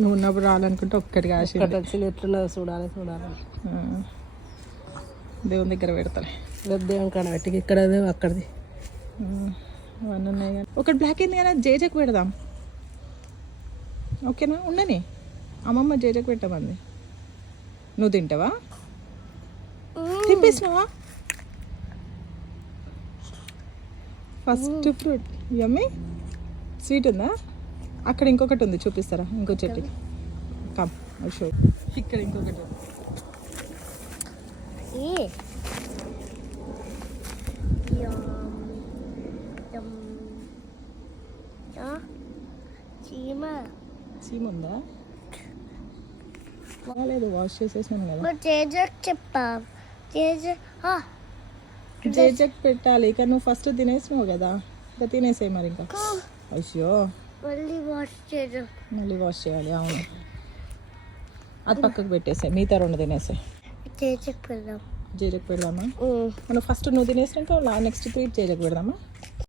నువ్వు ఉన్నప్పుడు రావాలనుకుంటే ఒక్కటి కాసి వచ్చి ఎట్లున్నదో చూడాలి దేవుని దగ్గర పెడతాను. రేపు దేవుని కాడ పెట్టి ఇక్కడది అక్కడది అవన్నీ ఉన్నాయి కానీ ఒకటి బ్లాక్ అయింది కానీ జేజకు పెడదాం. ఓకేనా? ఉండని అమ్మమ్మ జేజకు పెట్టమంది. నువ్వు తింటావా? తిప్పేసినావా? ఫస్ట్ ఫ్రూట్ యమ్మీ స్వీట్ ఉందా? అక్కడ ఇంకొకటి ఉంది, చూపిస్తారా? ఇంకో చెట్టుకి కమ్ షో. ఇక్కడ ఇంకొకటి ఉంది. చీమ ఉందా? లేదు, వాష్ చేసేసాను కదా. జేజక్ పెట్టాలి కానీ నువ్వు ఫస్ట్ తినేసినావు కదా, ఇంకా తినేసాయి మరి. ఇంకా అయ్యో మళ్ళీ వాష్ చేయాలి. అవును, అది పక్కకు పెట్టేసాయి, మిగతా రెండు తినేసాయి. జేజక్ పెడదామా? మనం ఫస్ట్ నువ్వు తినేసినాక నెక్స్ట్ ట్రీట్ జేజక్ పెడదామా?